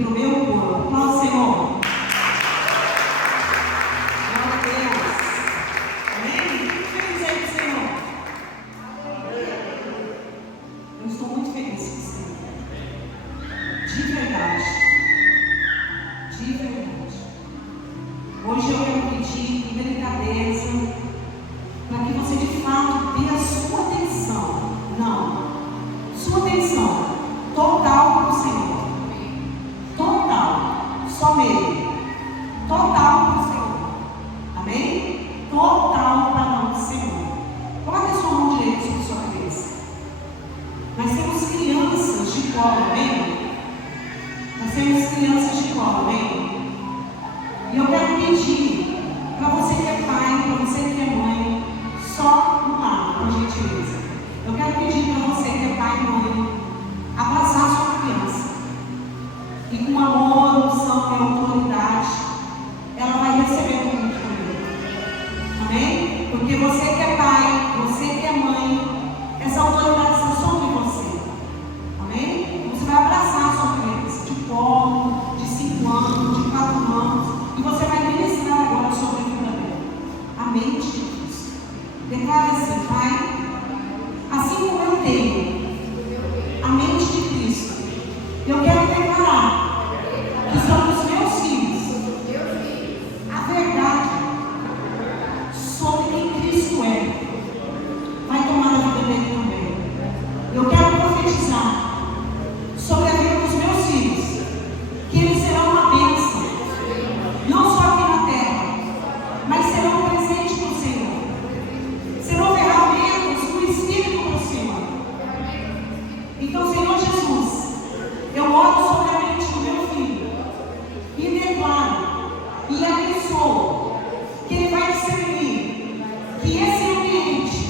para o meu corpo. Aplauda o Senhor. Glória a Deus. Amém? Feliz aí com o Senhor. Eu estou muito feliz com o Senhor. De verdade. De verdade. Hoje eu quero pedir com delicadeza para que você de fato dê a sua atenção. Não. Sua atenção total para o Senhor. Total. Só nele. Total para o Senhor. Amém? Total para o Senhor. Coloque a sua mão direita sobre a sua cabeça. Nós temos crianças de colo, amém? Nós temos crianças de colo, amém? E eu quero pedir para você que é pai, para você que é mãe, só um lado, por gentileza. Eu quero pedir para você que é pai e mãe, abraçar a sua criança. E com amor, unção e autoridade, ela vai receber o muito comigo. Amém? Porque você que é pai, você que é mãe, essa autoridade está sobre você. Amém? Você vai abraçar a sua criança de colo, de 5 anos, de 4 anos. E você vai ministrar agora sobre a vida dela. A mente de Cristo. Declare assim, Pai, assim como eu tenho a mente de Cristo, eu quero declarar que são os meus filhos a verdade sobre quem Cristo é. Vai tomar a vida dele também. Eu quero profetizar sobre a vida dos meus filhos, que eles serão uma bênção, não só aqui na terra, mas serão um presente para o Senhor, serão ferramentas do Espírito para o Senhor. Então, Senhor Jesus, eu oro sobre a mente do meu filho e declaro e abençoo que ele vai discernir que esse ambiente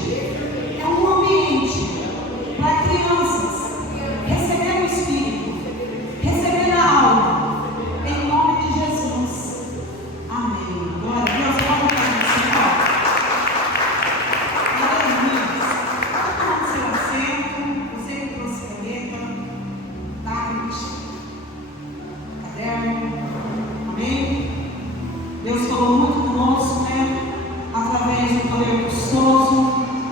é um ambiente para crianças receber o Espírito, receber a alma, em nome de Jesus. Amém. Glória a Deus. Glória a Deus, Senhor. Aleluia. Pode tomar o seu assento. Você que trouxe caneta, tablet, caderno. Amém? Deus falou muito conosco, né? Através do poder do sozo.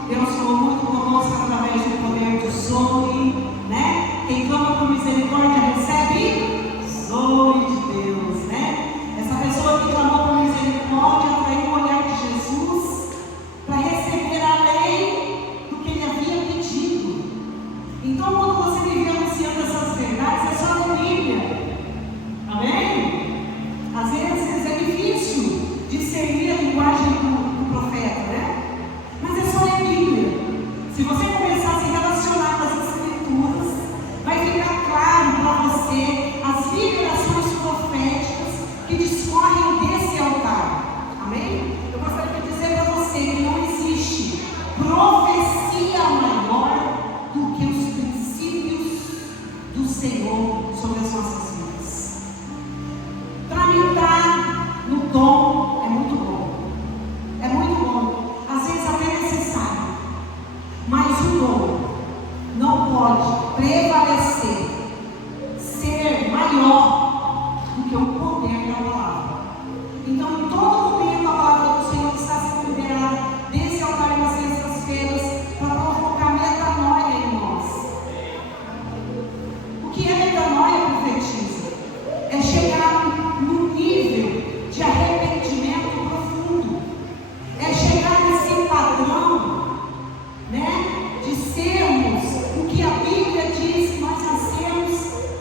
Deus falou muito conosco através do poder do zoe, né? Quem clama por misericórdia recebe zoe de Deus, né? Essa pessoa que clamou por misericórdia atraiu o olhar de Jesus para receber além do que ele havia pedido. Então, quando você vive anunciando essas verdades, é só na Bíblia. Amém? Às vezes é difícil discernir a linguagem do profeta, né? Mas é só ler Bíblia. Se você começar a se relacionar com as Escrituras, vai ficar claro para você as liberações proféticas que discorrem desse altar. Amém? Eu gostaria de dizer para você que não existe profecia maior do que os princípios do Senhor sobre as nossas vidas. Tramitar no dom é muito bom. É muito bom. Às vezes até necessário. Mas o dom não pode prevalecer, ser maior do que o poder da palavra. Então, em todo momento, a palavra do Senhor está sendo liberada desse altar nas sextas-feiras para provocar metanoia em nós. O que é metanoia, profetiza? É chegar no nível de arrependimento profundo. É chegar nesse padrão, né, de sermos o que a Bíblia diz que nós nascemos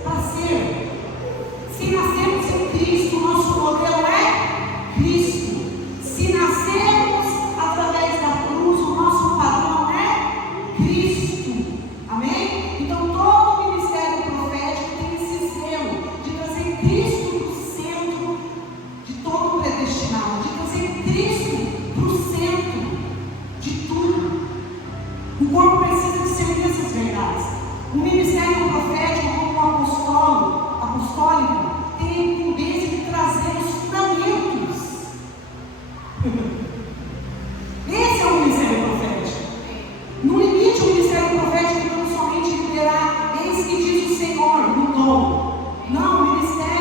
para ser. Se nascemos em Cristo, nosso modelo é Cristo. Se nascemos através da cruz, o nosso padrão é Cristo. Amém? Então todo o ministério profético tem esse zelo de trazer Cristo para o centro de todo o predestinado, de trazer Cristo para o centro de tudo. O corpo precisa discernir essas verdades. O ministério profético, como o apostólico, tem a incumbência de trazer os fundamentos. Esse é o ministério profético. No limite, o ministério profético não somente liderar, eis que diz o Senhor, no dom. Não, o ministério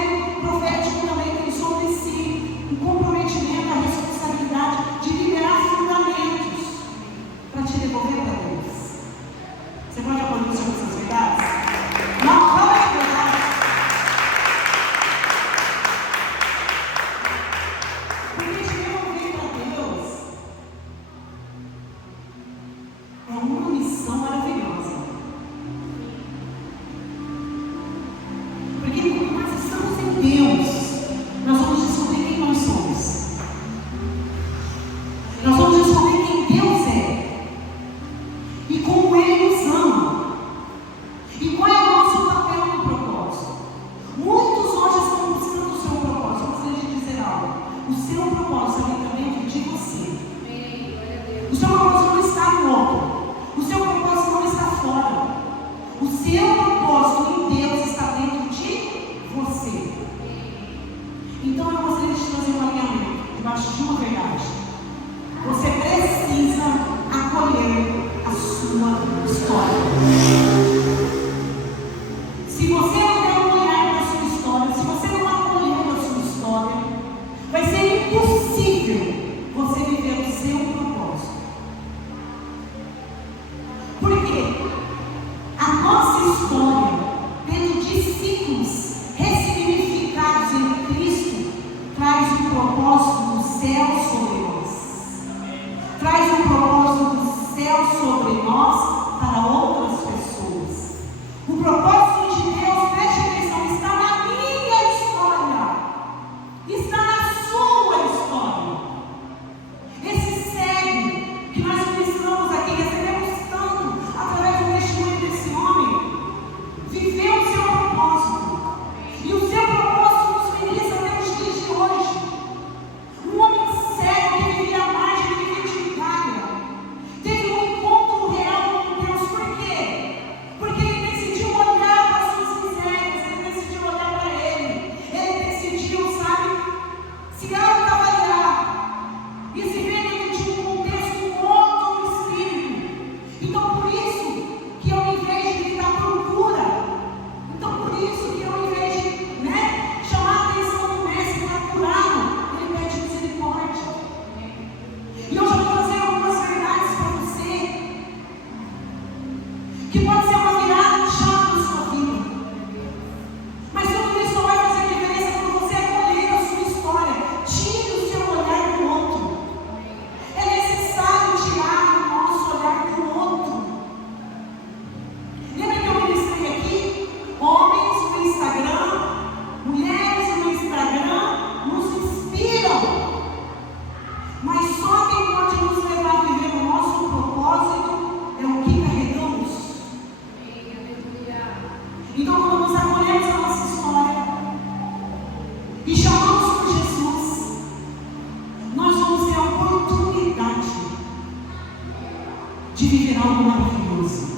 algo maravilhoso.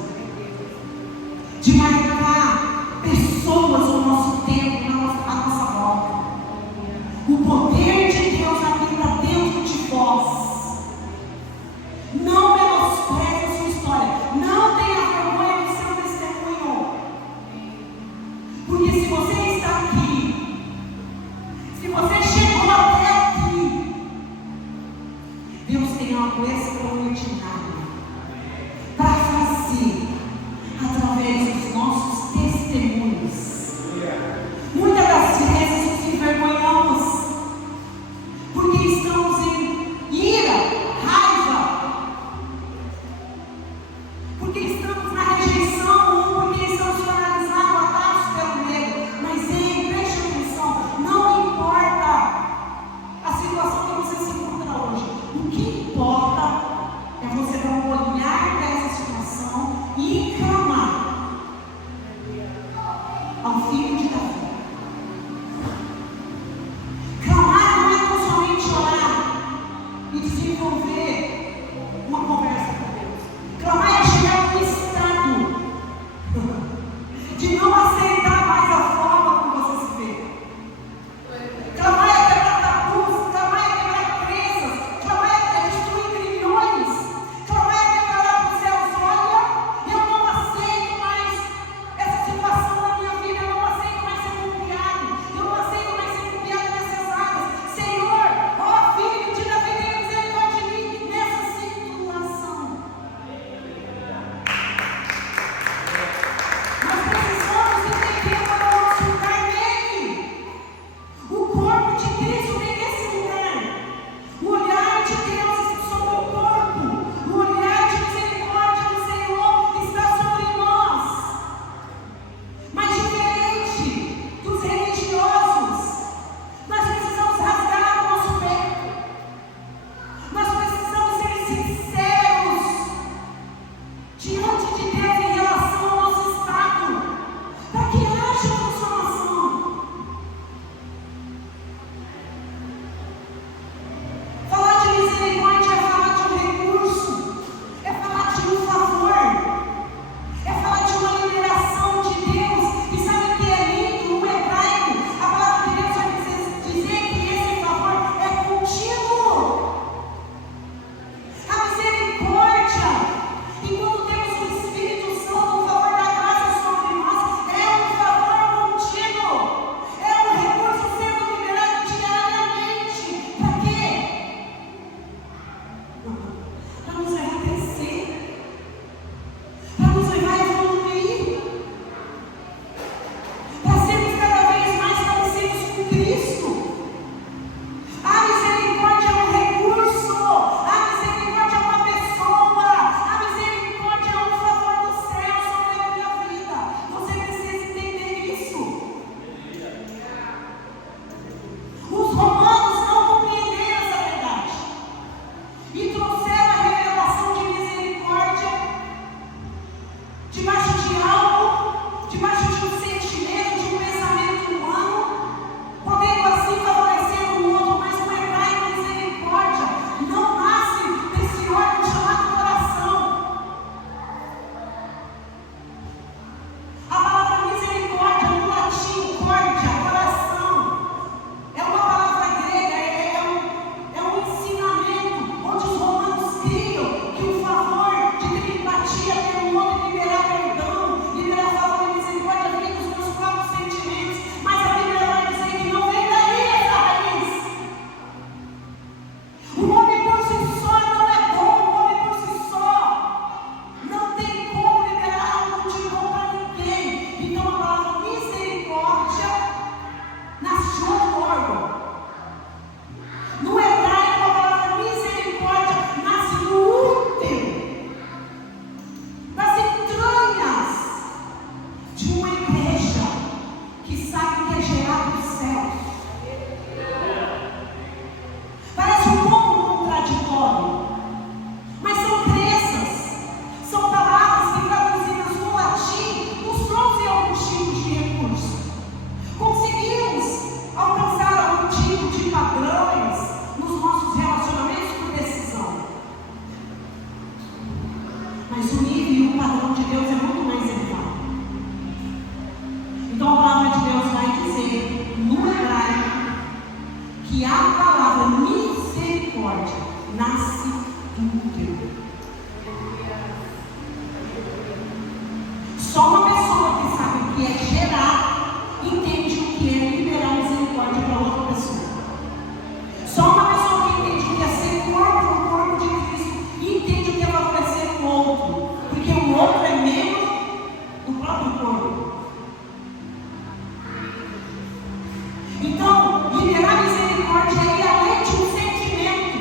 De marcar pessoas no nosso tempo, à nossa volta. O poder de Deus habita dentro de vós. Não menospreze a sua história. Não tenha vergonha do seu testemunho. Porque se você está aqui, se você chegou até aqui, Deus tem algo extraordinário para fazer através dos nossos testemunhos. Muitas das vezes nos envergonhamos porque estamos em ira, raiva, porque estamos na rejeição, porque estamos paralisados, atados pelo medo. Mas ei, preste atenção, não importa a situação que você se encontra hoje. O que importa é você dar um olhar para essa situação e clamar ao Filho de Davi. Clamar não é tão somente orar e desenvolver uma conversa com Deus. Clamar é chegar no estado de não aceitar mais a forma como você se vê. Clamar é quebrar tabus, clamar é quebrar crenças, clamar é destruir grilhões, clamar é declarar para os céus: olha, eu não aceito mais essa situação na minha vida, eu não aceito que a palavra misericórdia nasce do útero. Só uma pessoa que sabe o que é gerar entende o que é liberar misericórdia para outra pessoa. Só uma pessoa que entende o que é ser corpo no corpo de Cristo entende o que é favorecer o outro, porque o outro é membro do próprio corpo. Então, liberar misericórdia é ir além de um sentimento.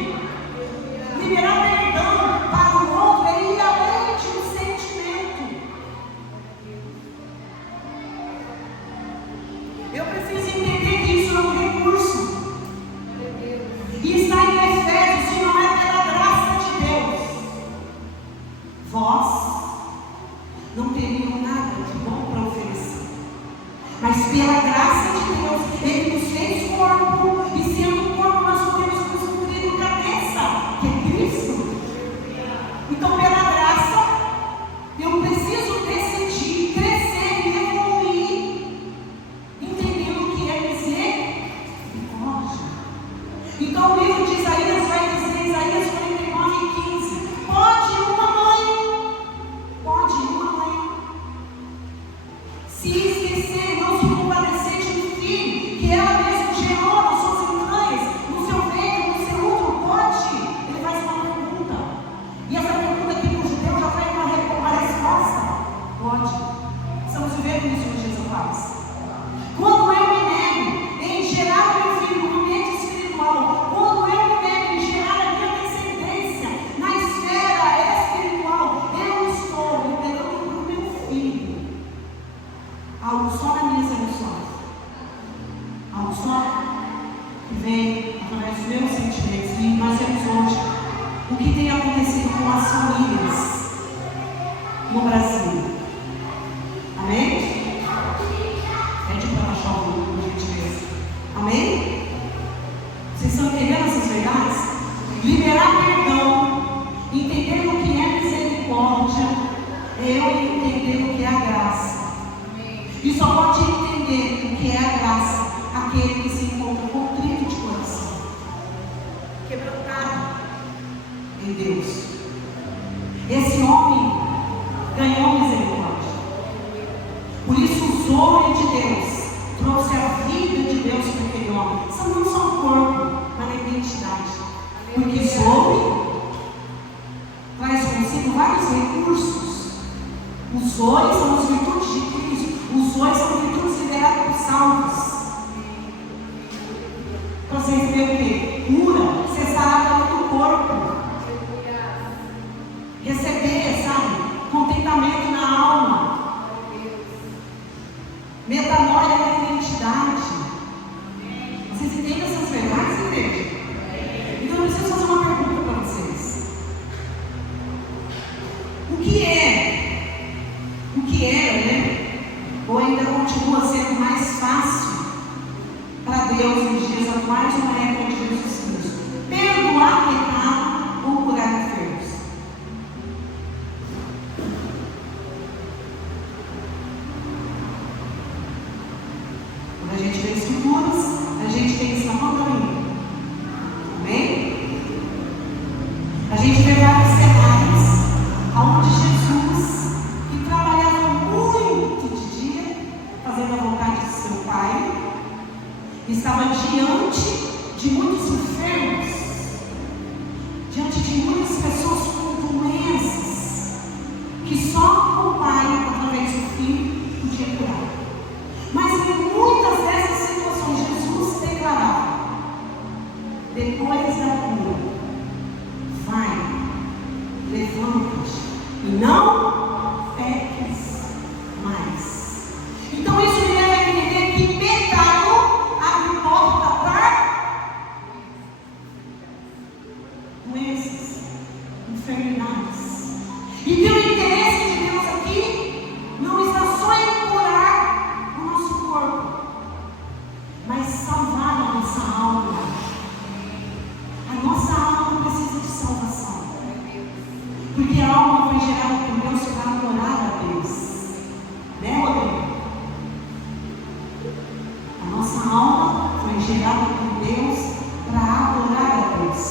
Liberar perdão para o outro é ir além de um sentimento. Eu preciso entender que isso é um recurso. E está em Efésios, e não é pela graça de Deus. Vós não teriam nada de bom para oferecer, mas pela graça de Deus, Ele nos fez corpo, e sendo corpo nós podemos construir o cabeça, que é Cristo. Então, pela graça, eu preciso decidir, crescer e evoluir, entendendo o que é misericórdia. Então, o livro de Isaías vai dizer, Isaías 49:15, pode uma mãe se esquecer, não se compadecer de um filho que ela mesma gerou nas suas entranhas, no seu ventre, no seu útero? Pode? Ele faz uma pergunta, e essa pergunta aqui para o judeu já traz uma resposta. Pode. Estamos vivendo isso que Jesus faz. Quando eu me nego em gerar o meu filho no ambiente espiritual, quando eu me nego em gerar a minha descendência na esfera espiritual, eu estou liberando para o meu filho algo só nas minhas emoções, algo só que vem através dos meus sentimentos. E nós vemos hoje o que tem acontecido com as famílias no Brasil. Amém? Pede para baixar o volume, por gentileza. Amém? Vocês estão entendendo essas verdades? Liberar perdão, entender o que é misericórdia, é eu entender o que é a graça. E só pode entender o que é a graça aquele que se encontra contrito de coração, quebrantado em Deus. Esse homem ganhou misericórdia. Por isso o zoe de Deus trouxe a vida de Deus para aquele homem. Isso não só o corpo, mas a identidade. Porque zoe traz consigo vários recursos. Os zoe são as virtudes de Cristo. Os zoe são virtudes lideradas por salvos. Para você receber o quê? Cura, ser sarada do corpo. Receber, sabe? Contentamento na alma. Metanoia na identidade. Vocês entendem essas verdades, igreja? Então eu preciso fazer uma pergunta para vocês. O que é, né? Ou ainda continua sendo mais fácil para Deus nos dias atuais ou na época de Jesus Cristo? Perdoar pecado ou curar enfermos? Quando a gente vê escrituras, a gente tem isso na mão também. Amém? A gente vê vários cenários onde Jesus, que trabalhava muito de dia, fazendo a vontade de seu Pai, estava diante de muitos enfermos, diante de muitas pessoas com doenças, que só o Pai, através do Filho, podia curar. Mas em muitas dessas situações, Jesus declarava: depois da cura, vai, levanta-te e não peques mais. Então isso me leva a entender que pecado abre porta para doenças, enfermidades. E que o interesse de Deus aqui não está só em curar o nosso corpo, mas salvar a nossa alma. A nossa alma precisa de salvação, porque a alma foi gerada por Deus para adorar a Deus, né, Rodrigo? A nossa alma foi gerada por Deus para adorar a Deus.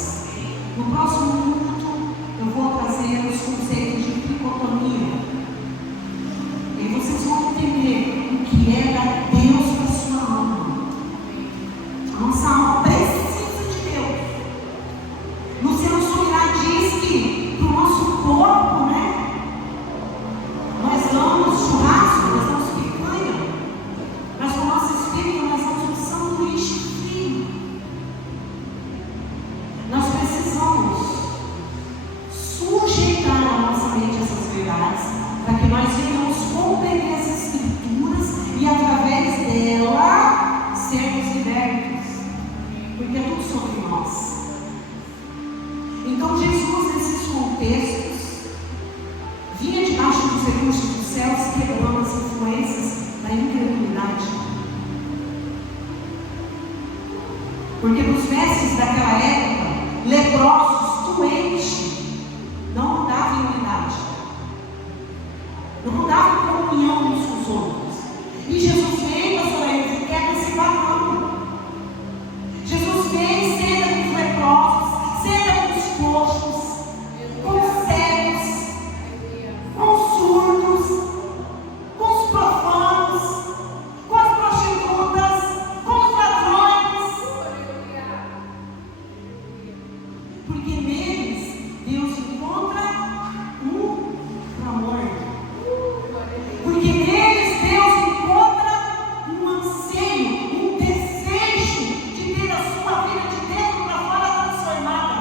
No próximo minuto eu vou trazer os conceitos de tricotomia. E vocês vão entender o que é dar Deus para a sua alma. A nossa alma precisa de Deus. Luciano Subirá diz que para o nosso corpo, né? Nós damos churrasco, nós damos picanha, mas para o nosso espírito nós damos um sanduíche frio. Nós precisamos sujeitar a nossa mente a essas verdades, para que nós venhamos compreender as Escrituras e através dela sermos libertos, porque é tudo sobre nós. Então Jesus, nesses contextos, vinha debaixo dos recursos dos céus, quebrando as influências da incredulidade. Porque nos mestres daquela época, leprosos, doentes, não andavam em unidade, não andavam comunhão uns com os outros. E Jesus veio, pastor Ailton, e quebra esse padrão. Jesus veio, senta com os leprosos, senta com os coxos, com os cegos, com os surdos, com os profanos, com as prostitutas, com os ladrões. Porque neles Deus encontra um amor. Porque neles Deus encontra um anseio, um desejo de ter a sua vida de dentro para fora transformada.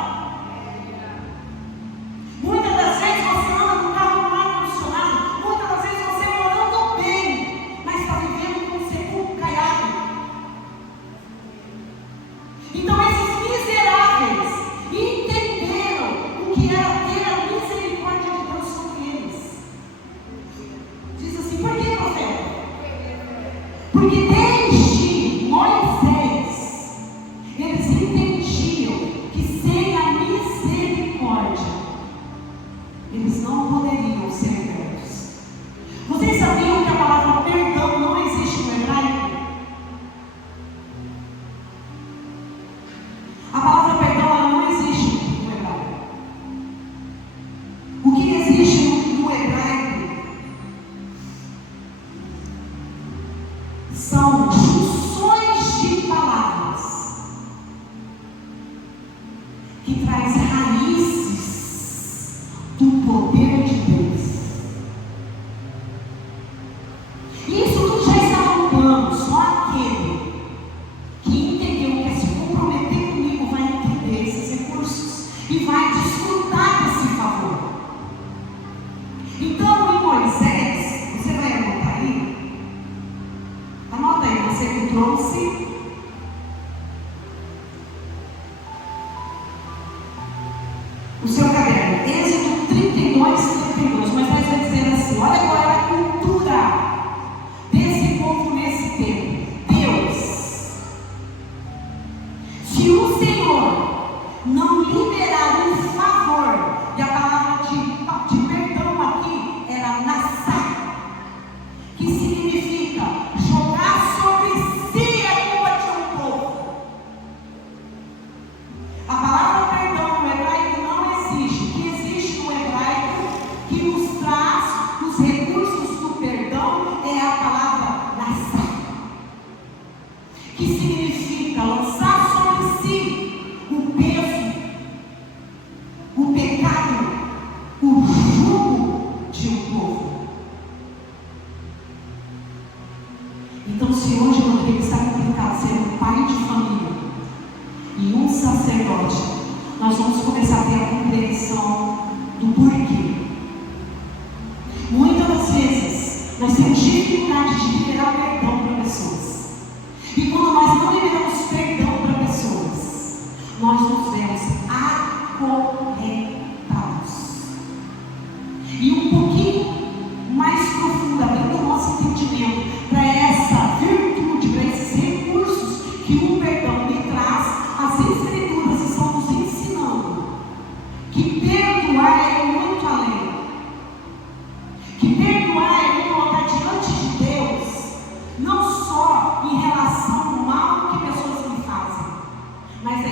Muitas das vezes você anda com o carro no ar-condicionado, muitas das vezes você morando bem, mas está vivendo com o sepulcro caiado. Então esses miseráveis entenderam o que era ter a misericórdia de Deus sobre eles. Diz assim, por que, profeta? Porque desde Moisés eles entendiam que sem a misericórdia eles não poderiam ser libertos. Vocês sabiam que a palavra perdão não existe no hebraico? A palavra perdão ela não existe no hebraico. O que existe no hebraico são junções de palavras que traz raízes do poder de Deus. Isso tudo já está no plano, só aquele que entendeu que se comprometer comigo vai entender esses recursos e vai desfrutar desse favor. Então, em Moisés, você vai anotar aí? Anota aí, você que trouxe. O seu caderno, Êxodo 32, 32. Moisés vai dizer assim: olha qual era a cultura desse povo nesse tempo. Deus, se o Senhor não liberar um favor, e a palavra de perdão aqui era nassá, que significa jogar sobre si a culpa de um povo. A palavra perdão no hebraico não existe. O que existe no hebraico que nos traz os recursos do perdão é a palavra nassá, que significa lançar sobre si o peso, o pecado, o jugo de um povo. Então, se hoje eu creio que está complicado ser um pai de família e um sacerdote, nós vamos começar a ter a compreensão do porquê. Muitas das vezes nós temos dificuldade de liberar perdão para pessoas. E quando nós não liberamos perdão para pessoas, nós nos vemos acorrentados. E um pouquinho mais profundamente o nosso entendimento para essa virtude, para esses recursos que o perdão me traz, as Escrituras estão nos ensinando que perdoar é muito além. Que perdoar é me colocar diante de Deus, não só em relação ao mal que pessoas me fazem, mas é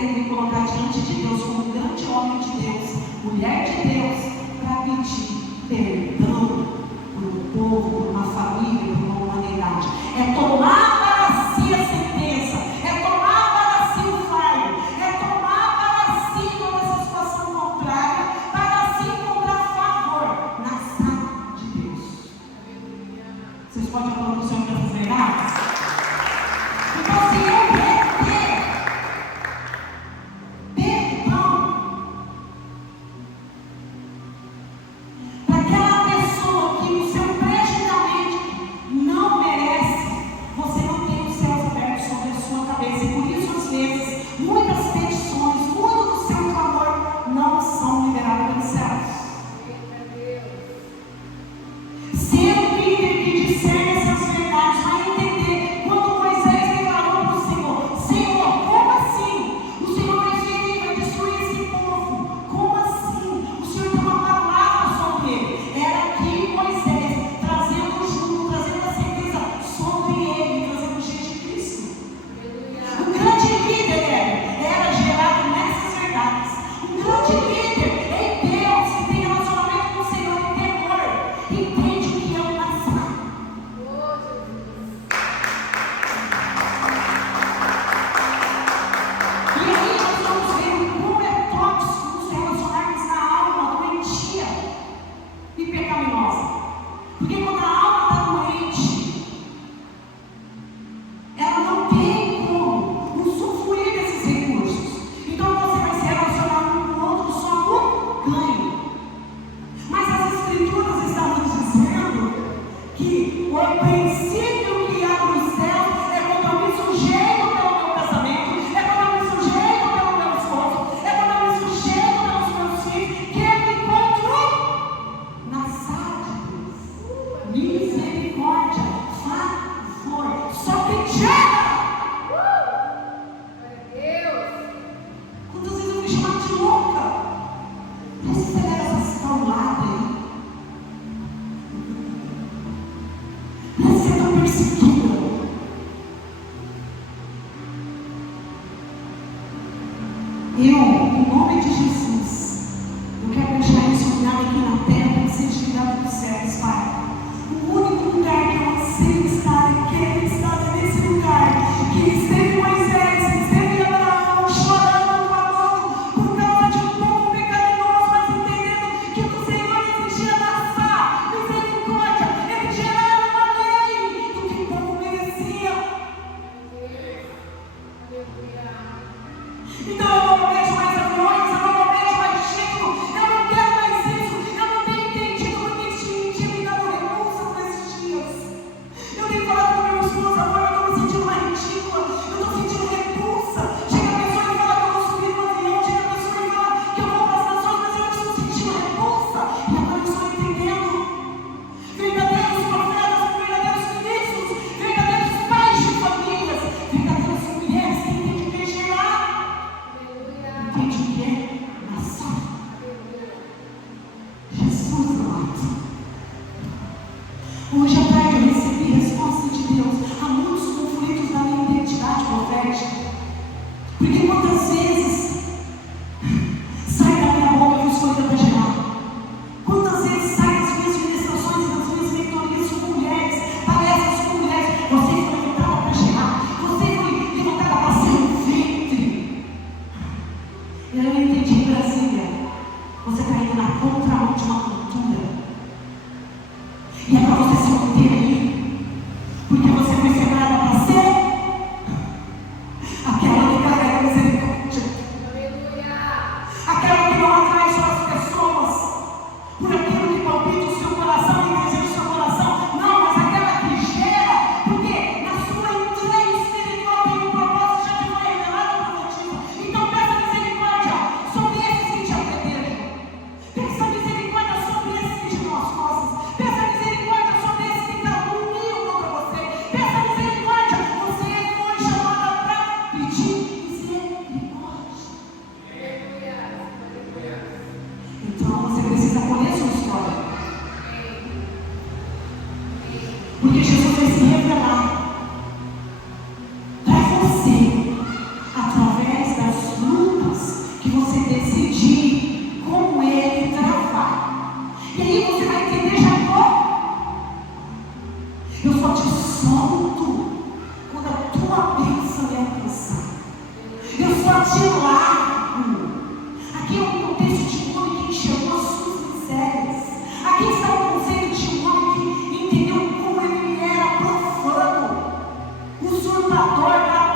Usurpador da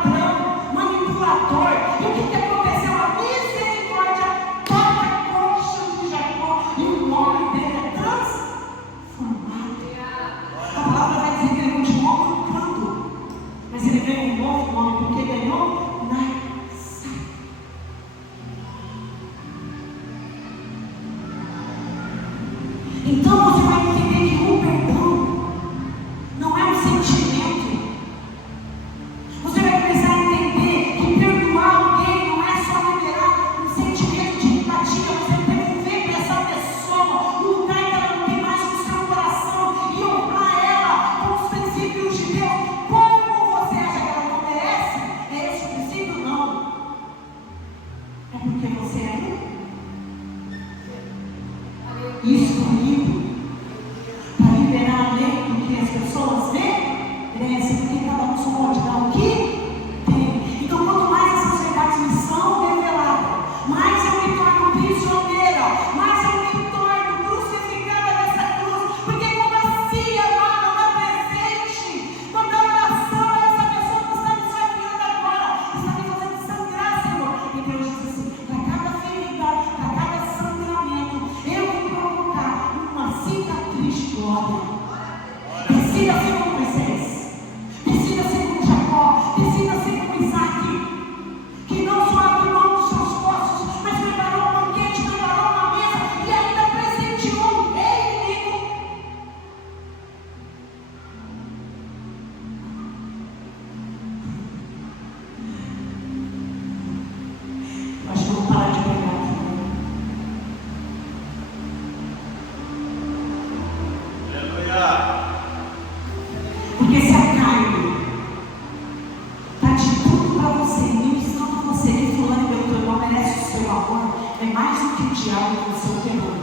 você, ministrando você, que fulano e beltrano não merece o seu amor, é mais do que o diabo com o seu terror.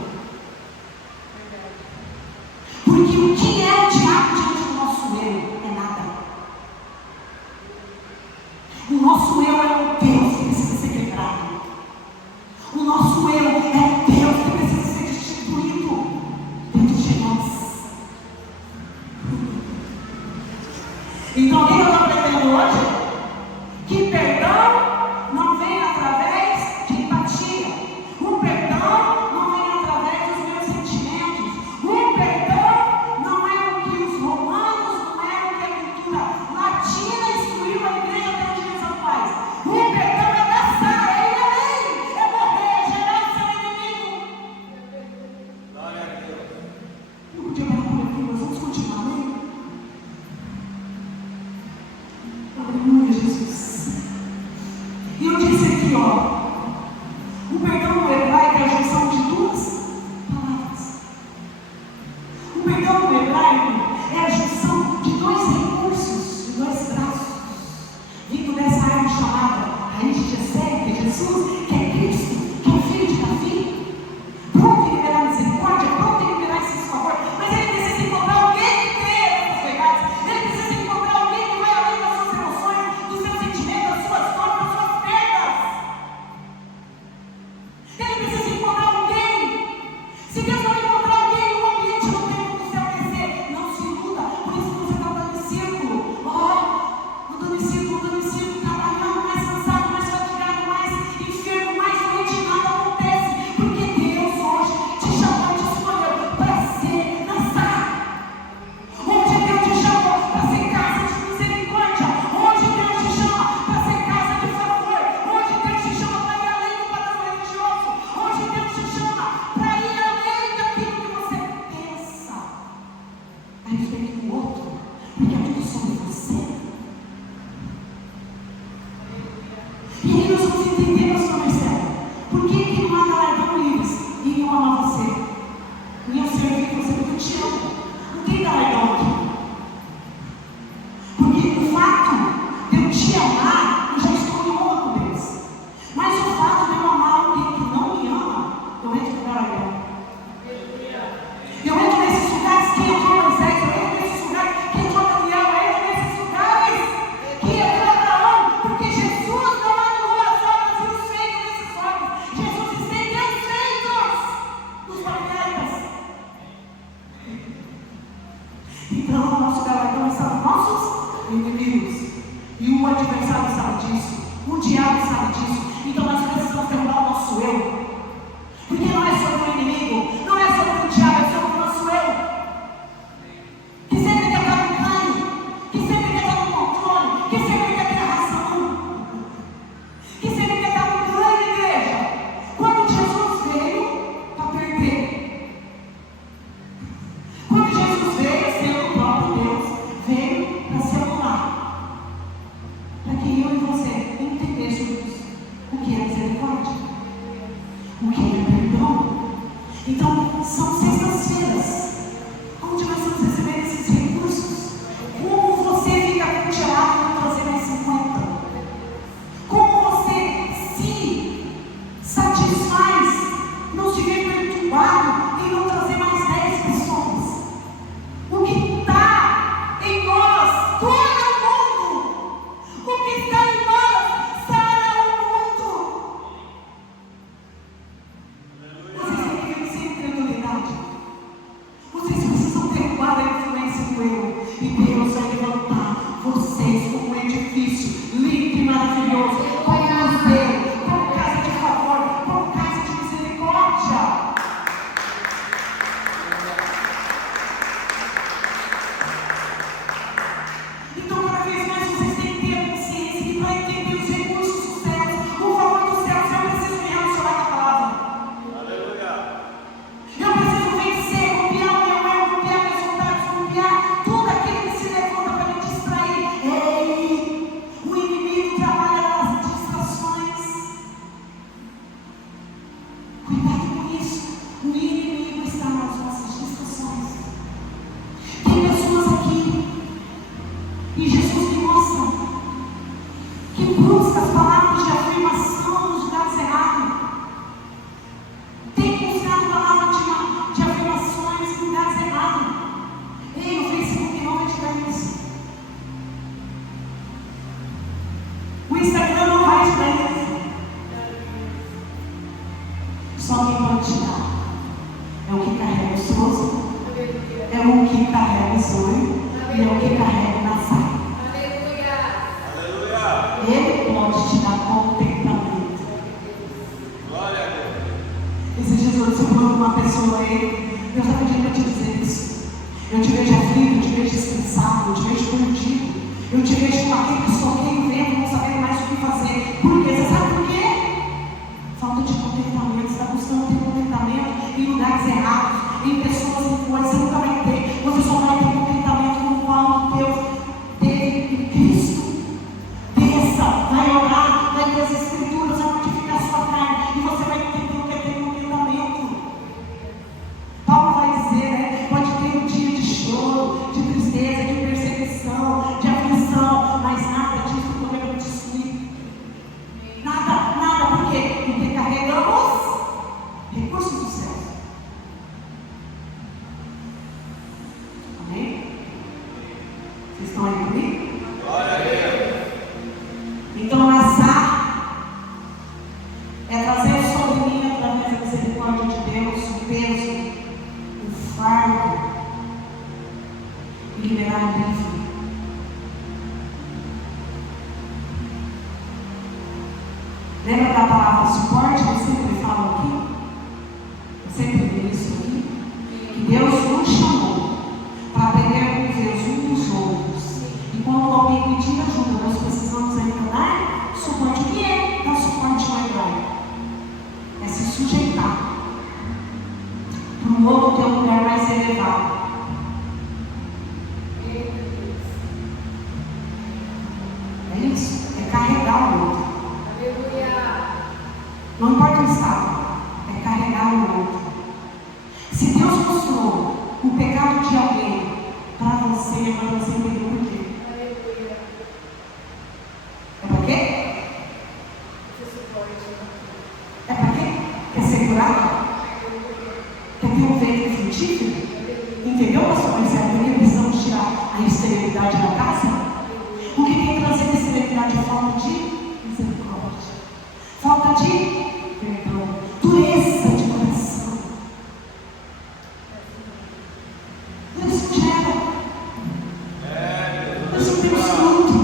Porque o que é o diabo diante do nosso eu? É nada. O nosso eu é um Deus que precisa ser quebrado. O nosso eu é um Deus que precisa ser destituído dentro de nós. Então, o que eu estou aprendendo hoje? Que perdão não vem através de empatia. O perdão não vem através dos meus sentimentos. O perdão não é o que os romanos, não é o que a cultura latina instruiu a igreja até onde Deus não faz. O perdão é dançar, é ir além, é morrer, é gerar o seu inimigo. Glória a Deus. Eu podia parar por aqui, mas vamos continuar, amém? Aleluia, Jesus. E eu disse aqui, ó, o perdão no hebraico é a junção de duas palavras. O perdão no hebraico é a junção de dois recursos, de dois braços, vindo dessa árvore chamada raiz de Jessé, que é Jesus, que é Cristo, que é o filho de Davi, pronto em liberar misericórdia, pronto em liberar esse favor, mas ele precisa encontrar alguém que crê nessas verdades, ele precisa encontrar alguém que vai além das suas emoções, dos seus sentimentos, das suas dores, das suas perdas. Ele precisa encontrar alguém. Se Deus não encontrar alguém, o ambiente não tem como o céu descer. Não se iluda, por isso que você está andando em círculo. Ó, andando em círculo, trabalhando, mais cansado, mais fatigado, mais enfermo, mais doente, nada acontece. Porque Deus hoje te chamou e te escolheu para ser Nazaré. Hoje Deus te chamou para ser casa de misericórdia. Hoje Deus te chama para ser casa de favor. Hoje Deus te chama para ir além do padrão religioso. Hoje Deus te chama para ir além daquilo que você pensa a respeito do outro. Porque é tudo sobre você. E aí nós vamos entender, pastor Marcelo, por que não há galardão livres em eu amar você? Em eu servir você, porque eu te amo. Não tem galardão aqui. Porque o fato de eu te amar, eu já estou em honra com Deus. Mas o fato de eu amar alguém que não me ama, eu entro no galardão. Eu entro nesses lugares que entrou Moisés, eu entro nesses lugares que entrou Daniel, eu entro nesses lugares que entrou Abraão, porque Jesus não anulou as obras e os feitos desses homens. Jesus estendeu os feitos dos profetas. Então, o nosso galardão são nossos inimigos. E o adversário sabe disso. O diabo sabe disso. Então, nós precisamos derrubar o nosso eu. Porque não é sobre o inimigo, não é sobre o diabo, é sobre o nosso eu. Que sempre quer estar no ganho, que sempre quer estar no controle, que sempre quer ter a razão. Que sempre quer estar no ganho, igreja. Quando Jesus veio para perder. Quando Jesus veio, sendo o próprio Deus, veio para se anular. Para que eu e você entendêssemos o que é misericórdia, o que é perdão. Então, são sextas-feiras onde nós vamos receber esses recursos. Como você fica congelado e não trazer mais 50? Como você se satisfaz, não se vê perturbado e não trazer mais 10 pessoas? O que está em nós cura o mundo. O que está em nós sara o mundo. Vocês têm que viver sem incredulidade. Vocês precisam derrubar a influência do eu. E Deus vai levantar vocês como um edifício lindo e maravilhoso, como museu, como casa de favor, como casa de misericórdia. Então, cada vez mais vocês têm que ter a consciência que para entender os recursos dos céus, o favor dos céus, eu preciso me relacionar com a palavra. Aleluia. Eu preciso vencer, copiar o meu eu, copiar meus vontades, copiar tudo aquilo que se levanta para me distrair. Ei, o inimigo trabalha nas distrações. Cuidado com isso. O inimigo está nas nossas distrações. Tem pessoas aqui, e Jesus me mostra, que busca palavras de afirmação nos lugares errados. Tem buscado palavras de afirmações em lugares errados. Ei, o Facebook não vai te dar isso. O Instagram não vai te dar isso. Só quem pode te dar é o que carrega o Souza, é o que carrega o sonho e é o que carrega o Nazar. Ele pode te dar contentamento. Glória a Deus. Esses dias eu estou falando com uma pessoa aí, Deus está pedindo para te dizer isso. Eu te vejo aflito, eu te vejo estressado, eu te vejo perdido, eu te vejo como aquele que só quem vê, não sabendo mais o que fazer. Por quê? Você sabe por quê? Falta de contentamento. Você está buscando ter contentamento em lugares errados, em pessoas em coisas. Você nunca vai ter. Você só vai ter contentamento com o qual Deus teve em Cristo. Desça, vai orar, vai ler as Escrituras, vai mortificar a sua carne e você vai entender o que é ter contentamento. Paulo vai dizer, né? Pode ter um dia de choro, de tristeza, de perseguição, de aflição, mas nada disso poderá te destruir. Nada, nada, por quê? Porque carregamos recursos do céu. Amém? Vocês estão aí comigo? Glória a Deus. Então, Nazar é trazer sobre mim, através da misericórdia de Deus, o peso, o fardo e liberar o livre. Lembra da palavra suporte? Eu sempre falo aqui. Eu sempre digo isso aqui. Que Deus nos chamou para aprender com Deus uns dos outros. E quando alguém pedir ajuda, nós precisamos ainda dar suporte. O que é dar suporte no hebraico? É se sujeitar para um outro ter um lugar mais elevado. É isso? É carregar o outro. Não importa o estado, é carregar o outro. Se Deus mostrou o pecado de alguém para você, é para você entender por quê. É para quê? É para quê? Quer ser curado? Quer ter um ventre frutífero? Entendeu, pastor Marcelo? Por que precisamos tirar a esterilidade da casa? O que tem trazido a esterilidade? Falta de misericórdia, falta de perdão, dureza de coração. Deus não gera. Deus não tem fruto.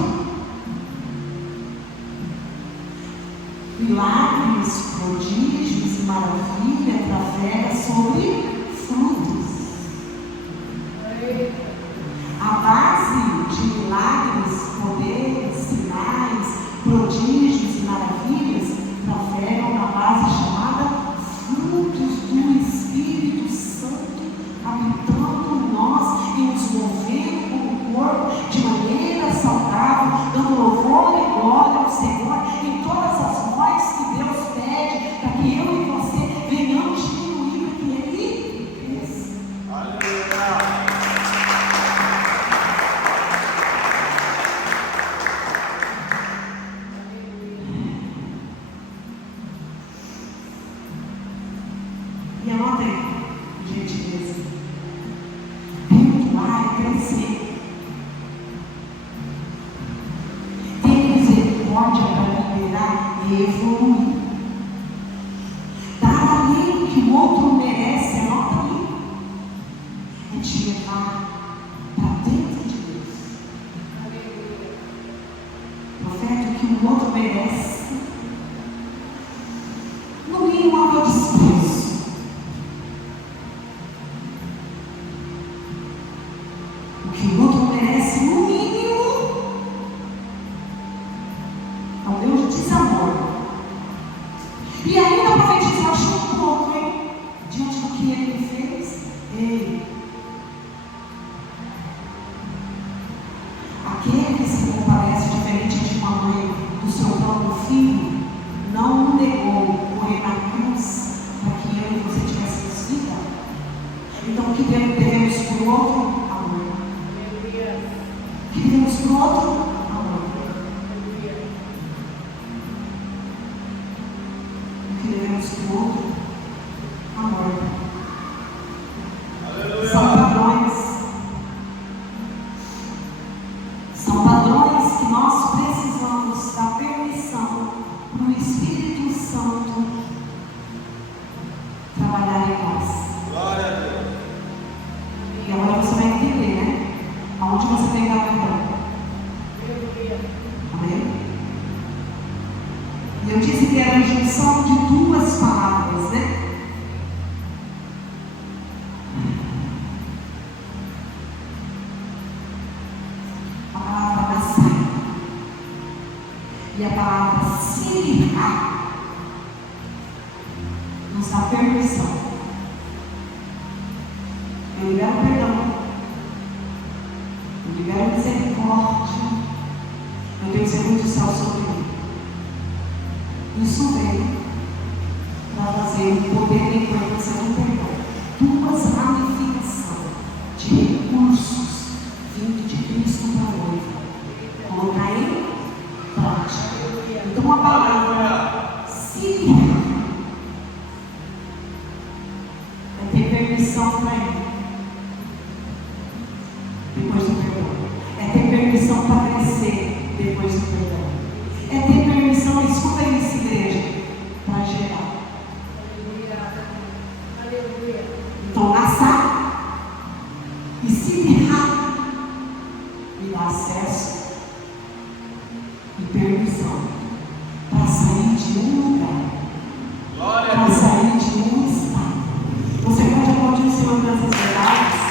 Milagres, prodígios e maravilha trafega sobre frutos. A base de milagres, poderes, sinais, prodígios e maravilhas trafegam na base chamada frutos do Espírito Santo, habitando em nós e nos movendo como corpo de maneira saudável, dando louvor e glória ao Senhor em todas as vozes que Deus pede, para que eu e você venhamos diminuir para que Ele cresça. Aleluia. E anotem, gentileza, perdoar é crescer. Ter misericórdia para liberar e evoluir. Dar além que o outro merece, anota aí. É te levar para dentro de Deus. Profeta, o que o outro merece, no mínimo a meu desprezo. O que o outro merece, no mínimo, é o meu desamor. E ainda profetizo, acho um pouco, hein? Diante do que ele me fez. Ei, aquele que se comparece diferente de uma mãe do seu próprio filho, não o negou, morrer na cruz, para que eu e você tivéssemos vida. Então, o que devemos por outro? Amor. O que devemos por outro? Amor. Deus criou amor. Aleluia. São padrões. São padrões que nós precisamos da permissão do Espírito Santo trabalhar em nós. Glória a Deus. E agora você vai entender, né? Aonde você tem que trabalhar. Amém? E eu disse que era a junção de duas palavras, né? A palavra nascer e a palavra se nos dá permissão. Eu libero perdão. Eu libero misericórdia. Eu tenho segundo do céu sobre mim. Isso vem para fazer o poder e importância do perdão. Duas ramificações de recursos vindo de Cristo para a noiva. Colocar em prática. Então a palavra se é ter permissão para ir. Depois do perdão. É ter permissão para crescer depois do perdão. É ter permissão, escuta isso, igreja, para gerar. Então, nascer e se errar me dá acesso e permissão para sair de um lugar, para sair de um estado. Você pode aplaudir o Senhor nessas verdades?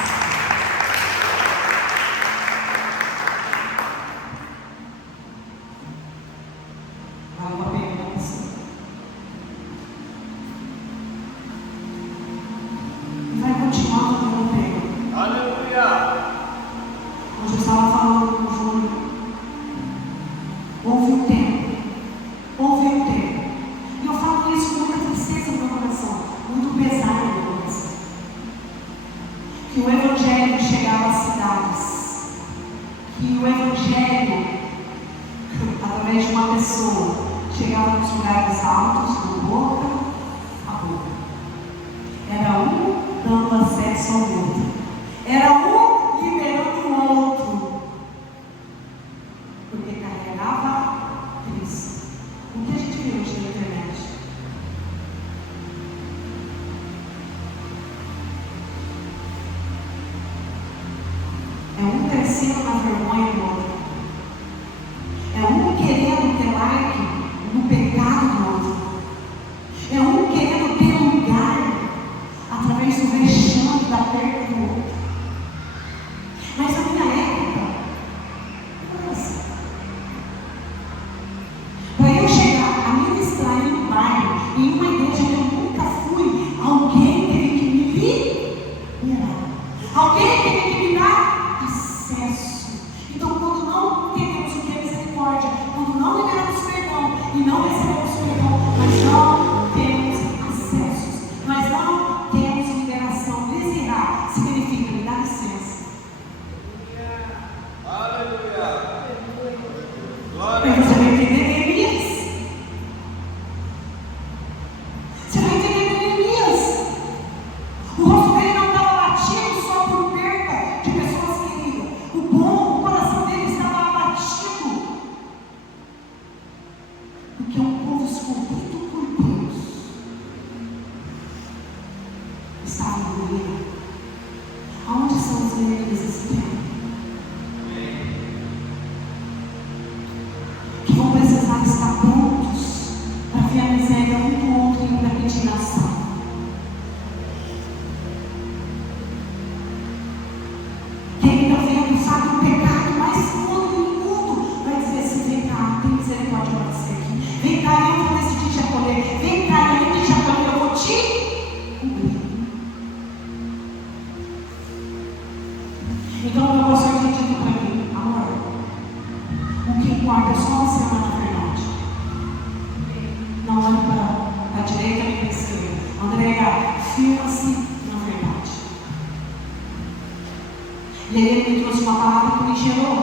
E aí ele me trouxe uma palavra que me gerou.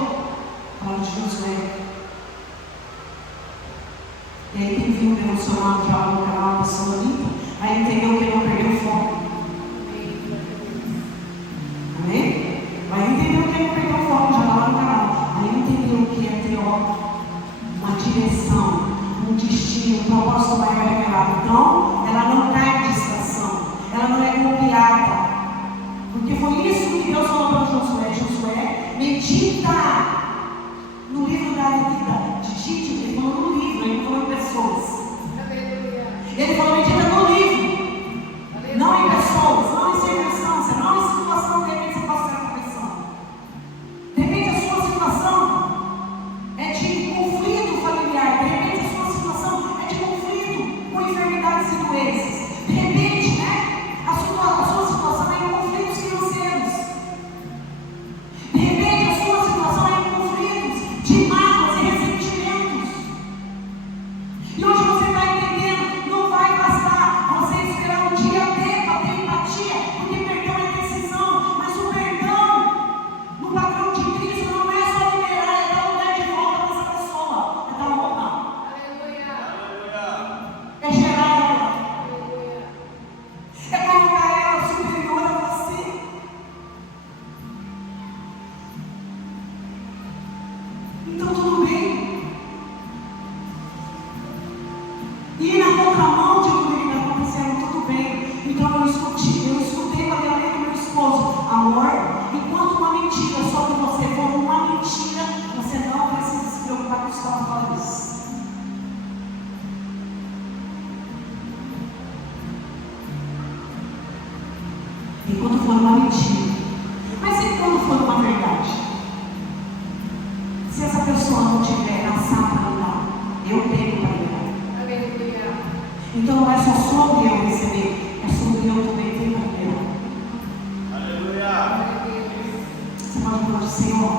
A palavra de Josué. E aí quem viu o devocional de algo no canal, a pessoa limpa, aí entendeu que não perdeu o foco. Amém? Aí entendeu que não perdeu o foco, já lá no canal. Aí entendeu que é ter uma direção, um destino, um propósito maior revelado. Então, ela não cai em distração, ela não é copiada. Porque foi isso que Deus falou para Josué. Josué, medita no livro da vida. Digite, ele falou no livro, ele falou em pessoas. Ele falou, medita no livro, não em pessoas, não em circunstância, não em situação que você possa estar pensando. De repente a sua situação é de conflito familiar, de repente a sua situação é de conflito com enfermidades e doenças. De repente, né, a sua situação é de conflitos financeiros. De repente a sua situação é de conflitos de mágoas e ressentimentos. E hoje você está entendendo, não vai bastar você esperar um dia para ter empatia, porque perdão é decisão, mas o perdão no padrão de Cristo não é só liberar, é dar lugar de volta para essa pessoa, é dar honra, é gerar ela, é colocar ela superior a você. Então tudo bem. E na contramão de tudo que está acontecendo, tudo bem. Então eu escutei com a minha do meu esposo, amor, enquanto uma mentira sobre você for uma mentira, você não precisa se preocupar com os fatores. Enquanto for uma mentira. Mas e quando for uma verdade? Se essa pessoa não tiver na sala para dar, eu tenho para dar. Então não é só sobre eu receber, é sobre eu também ter para dar. Aleluia. Você pode falar de Senhor.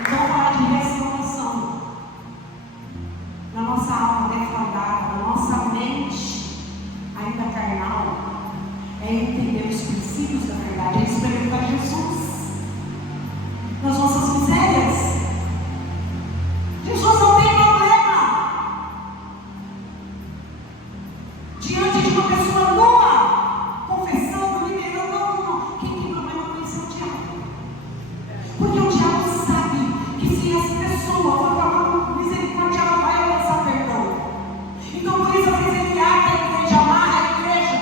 Então falar de restauração na nossa alma defraudada, na nossa mente ainda carnal, é entender os princípios da verdade, é experimentar Jesus nas nossas misérias. Jesus não tem problema diante de uma pessoa nua, confessando, liberando. Não. Quem tem problema com isso é o diabo. Porque o diabo sabe que se essa pessoa for falar com misericórdia, ela vai alcançar perdão. Então por isso às vezes ele ata a igreja, amarra a igreja,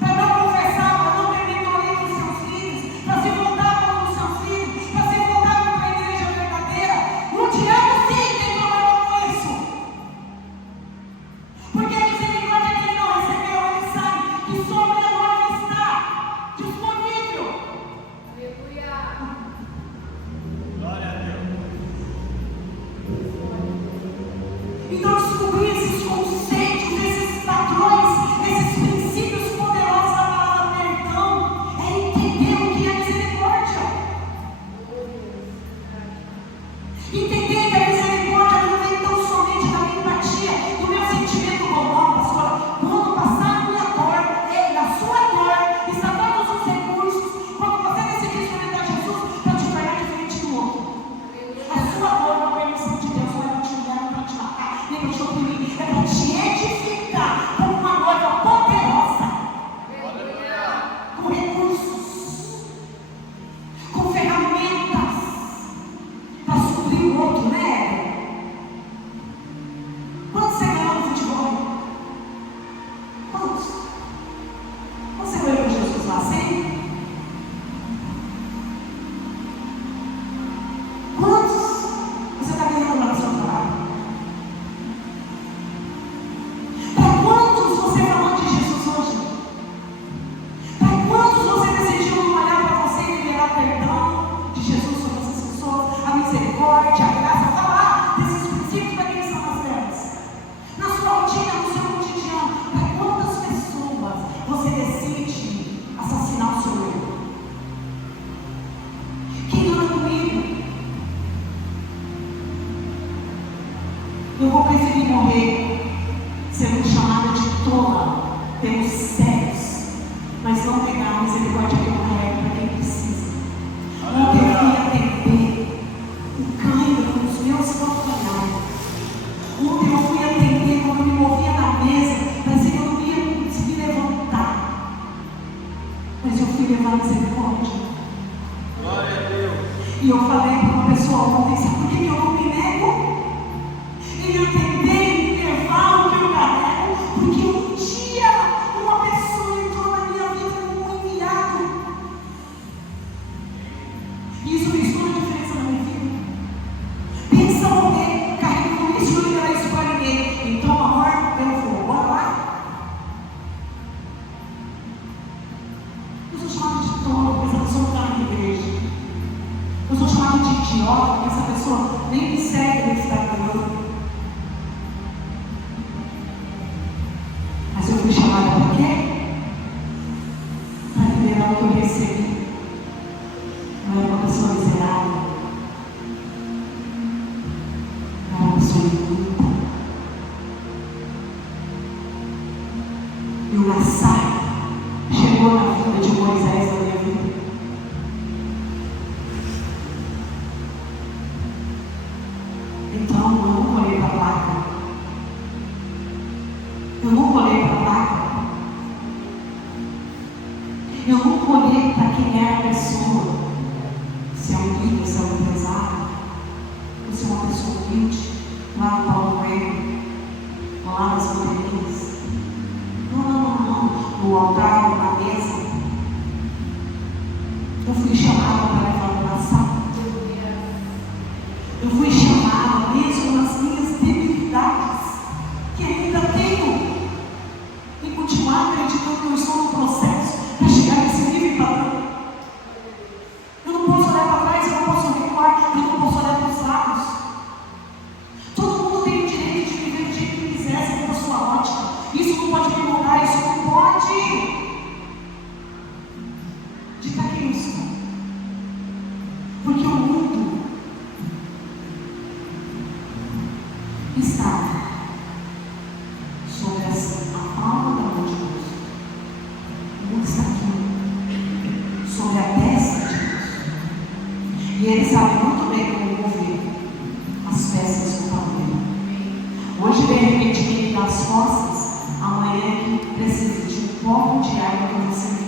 para não confessar, para não ter mentoria dos seus filhos, para se voltar contra os seus filhos, para se voltar contra a igreja verdadeira. O diabo sim tem problema com isso. Porque a misericórdia que ele não recebeu, ele sabe que sobre a noiva está disponível. Glória a Deus. Então descobrir esses conceitos, esses padrões, esses princípios poderosos da palavra perdão, é entender o que é misericórdia. Entender que a misericórdia não vem tão somente da minha empatia, do meu sentimento global, pastor. Quando passar a minha dor, na sua dor, está todos os recursos. Quando você decidir experimentar Jesus, para te tornar diferente do outro. A sua dor é uma permissão de Deus, não é para te humilhar, não é para te matar, nem para te oprimir, é para te edificar como uma noiva poderosa, com recursos, com ferramentas para suprir o outro, né? Quantos você ganhou no futebol? Quantos? Você ganhou com Jesus lá, 100? Quantos você está ganhando lá no seu trabalho? Para quantos você falou de Jesus hoje? Para quantos você decidiu não olhar para você e liberar perdão de Jesus sobre essas pessoas, a misericórdia, a graça, falar desses princípios para quem são nas terras? Na sua rotina, no seu cotidiano, para quantas pessoas você decide assassinar o seu eu? Quem anda comigo? Eu vou preferir morrer sendo chamada de tola pelos cegos, mas não pegar a misericórdia que eu carrego para quem precisa. Não devia atender teve a misericórdia. Glória a Deus. E eu falei para uma pessoa ontem, sabe por que eu não me nego? Em entender e levar o que eu carrego, porque um dia uma pessoa entrou na minha vida como um enviado. E isso fez toda a diferença na minha vida. Pensa morrer, carregando isso e não liberar isso para ninguém. Então, amor, eu vou, bora lá. Eu sou chamada de tolo, porque essa pessoa não está na minha igreja. Eu sou chamada de idiota, porque essa pessoa nem me segue no Instagram. Mas eu fui chamada para quê? Para liberar o que eu recebi. Não era uma pessoa miserável. Não era uma pessoa inculta. E o Nassai chegou na vida de Moisés na minha vida. Então eu não olhei para a placa. Eu não olhei para a placa. Eu não olhei para quem é a pessoa. Se é um líder, se é um empresário, ou se é uma pessoa humilde, lá no Paulo Coelho, ou lá nas bandeirinhas. Não. No altar, na mesa. Eu fui chamada para levar o Nassai. Eu fui chamada mesmo nas minhas debilidades, que ainda tenho, e continuar acreditando que eu estou no processo para chegar nesse nível padrão. Eu não posso olhar para trás, eu não posso recuar, eu não posso olhar para os lados. Todo mundo tem o direito de viver do jeito que quiser, segundo a sua ótica. Isso não pode me mudar, isso não pode ditar quem eu sou. Porque o mundo está sobre a palma da mão de Deus. O mundo está aqui, sobre a testa de Deus. E Ele sabe muito bem como mover as peças do tabuleiro. Hoje, de repente, quem me dá as costas, amanhã é que precisa de um pouco de água para você vir.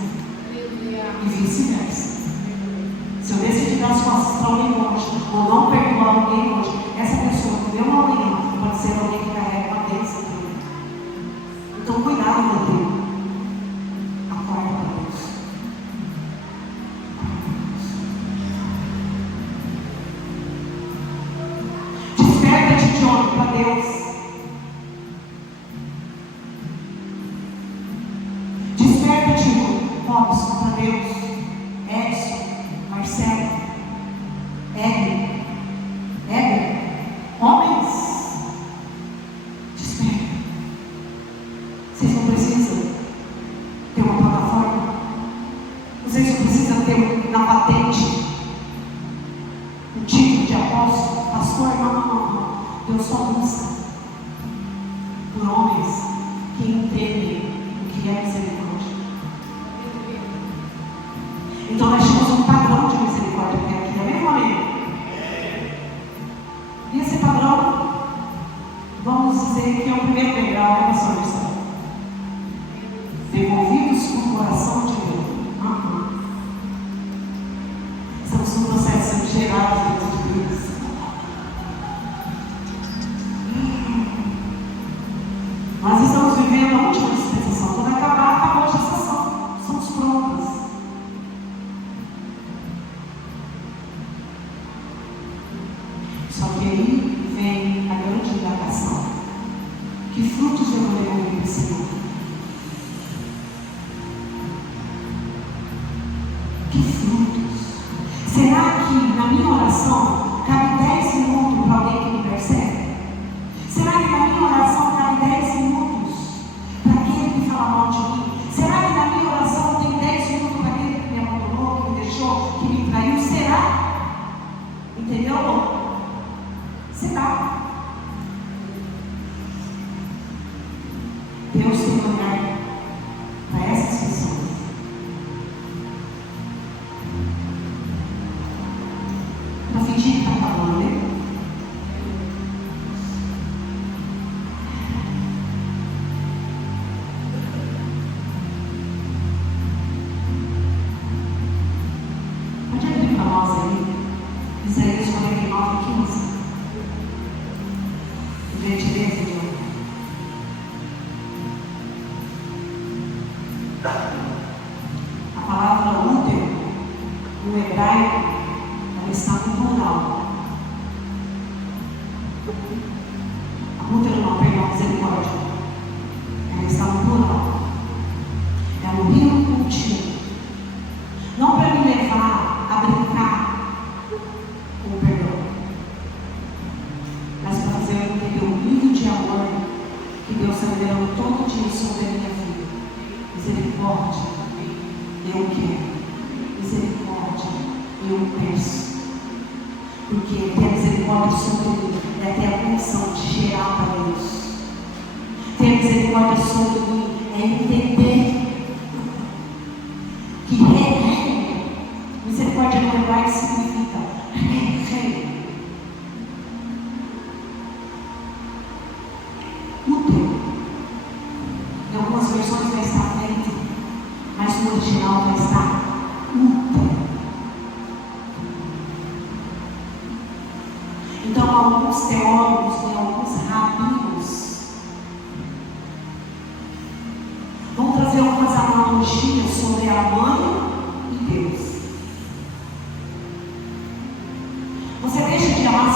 E vice-versa. Se eu decidir dar as costas para alguém hoje, ou não perdoar alguém hoje, essa pessoa que deu uma amanhã pode ser alguém que carrega uma bênção também. Então, cuidado, meu Deus. Acorda para Deus. Desperta-te de olho para Deus. Desperta-te, Robson, para Deus. Edson, Marcelo, Éder, homens, desperta. Vocês não precisam ter uma plataforma. Vocês não precisam ter na patente um título de apóstolo, pastor. Não. Deus só busca por homens que entendem o que é misericórdia. Então nós temos um padrão de misericórdia aqui, amém ou amém? E esse padrão, vamos dizer que é o primeiro degrau, né, pastor Gustavo? Devolvidos com o coração de Deus. Estamos num processo de gerar dentro de Deus. Nós estamos vivendo a última dispensação. Quando acabar, acabou a gestação. Somos prontas. Só que aí vem a grande indagação. Que frutos eu vou devolver para esse mundo? Que frutos? Será que na minha oração cabe 10 minutos para alguém que me percebe? Será que na minha oração cabe 10 minutos para aquele que fala mal de mim? Será que na minha oração tem 10 minutos para aquele que me abandonou, que me deixou, que me traiu? Será? Entendeu? Será? Deus tem que olhar para essas pessoas. Para fingir que está falando, né? ela está no plural. A luta não perdão, misericórdia. Ela está no plural. É um rio contínuo. Não para me levar a brincar com o perdão, mas para fazer eu entender o nível de amor que Deus está liberando todo dia sobre a minha vida. Misericórdia, eu quero. Misericórdia, eu peço. Porque ter misericórdia sobre mim é ter a condição de gerar para Deus. Ter misericórdia sobre mim é entender que rei, misericórdia no hebraico significa rei. Útero. Em algumas versões vai estar frente, mas no original vai estar útero. Então, alguns teólogos e alguns rabinos vão trazer algumas analogias sobre a mãe e Deus. Você deixa de amar